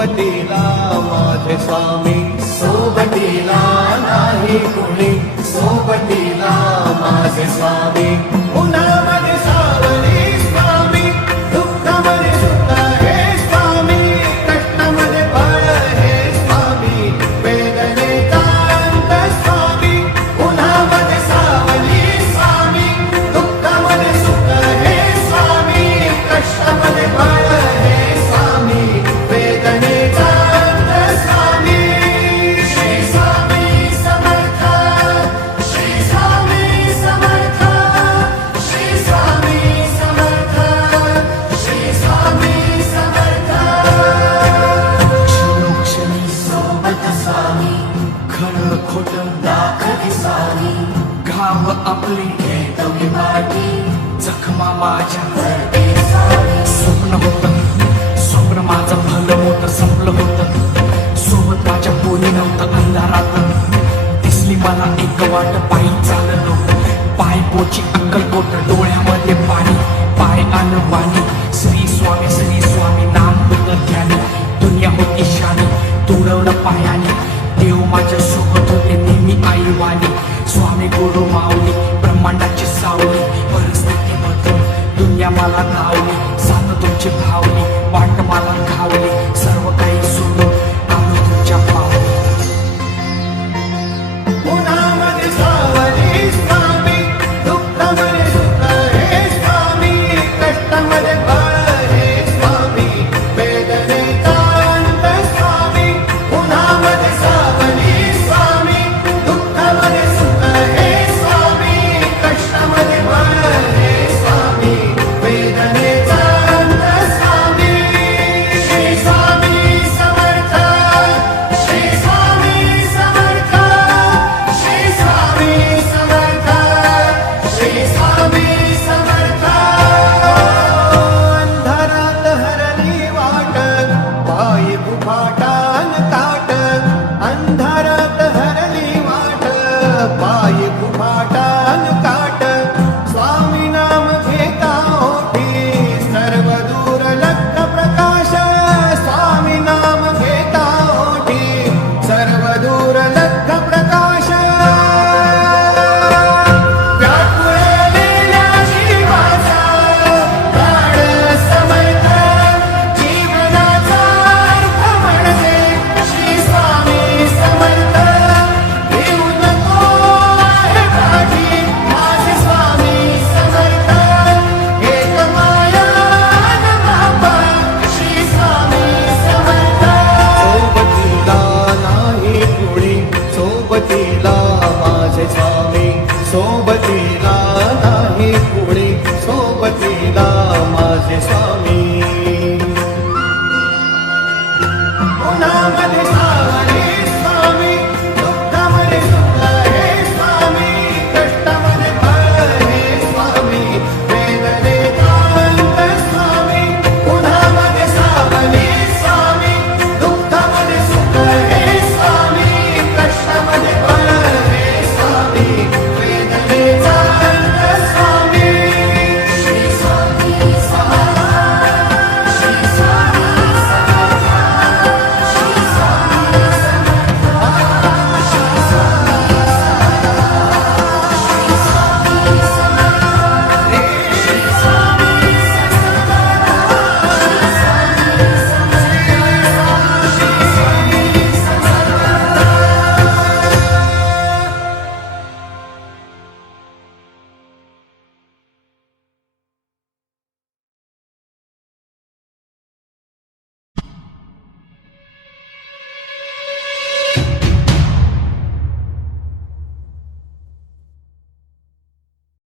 सोबतीला माझे स्वामी, सोबतीला नाही कुणी, सोबतीला माझे स्वामी. उन्हामध्ये सावली स्वामी, दुःखामध्ये सुख हे स्वामी, कष्टामध्ये बळ हे स्वामी, वेदनेचा अंत स्वामी. उन्हामध्ये सावली स्वामी, दुःखामध्ये सुख हे स्वामी, कष्टामध्ये बळ हे स्वामी, वेदनेचा अंत स्वामी. श्री स्वामी समर्थ, श्री स्वामी समर्थ, श्री स्वामी समर्थ, श्री स्वामी समर्थ. क्षणोक्षणी सोबत स्वामी, खरं खोटं दाखवी स्वामी, घाव आपली घेतो मी माती, जखमा माझ्या भरते स्वामी. स्वप्न होतं, स्वप्न माझं भलं होतं, संपलं होतं, सोबत माझ्या पोरी नव्हतं अंधारात. दिसली मला एक वाट, पायी चाललो, पाय पोची अक्कलकोट, डोळ्यामध्ये पाणी, पाय आलं वाणी. श्री स्वामी नाम होतं ध्यानी, दुनिया होती शानी, तुडवलं पायाने, देव माझ्या सोबत होते नेहमी आई वाणी. स्वामी गुरु माऊली, ब्रह्मांडाची सावली, परिस्थिती बदल दुनिया मला धावली, साथ तुमची भावली, वाट मला घावली, सर्व काही सोडून आलो तुमच्या पावली. उन्हामध्ये सावली स्वामी, दुःखामध्ये सुख हे स्वामी, कष्टामध्ये बळ हे स्वामी, वेदनेचा अंत स्वामी. उन्हामध्ये सावली स्वामी, दुःखामध्ये सुख हे स्वामी, कष्टामध्ये बळ हे स्वामी, वेदनेचा अंत स्वामी. श्री स्वामी समर्थ, श्री स्वामी समर्थ, श्री स्वामी समर्थ, श्री स्वामी समर्थ. अंधारात हरली वाट, पायी बुफाटा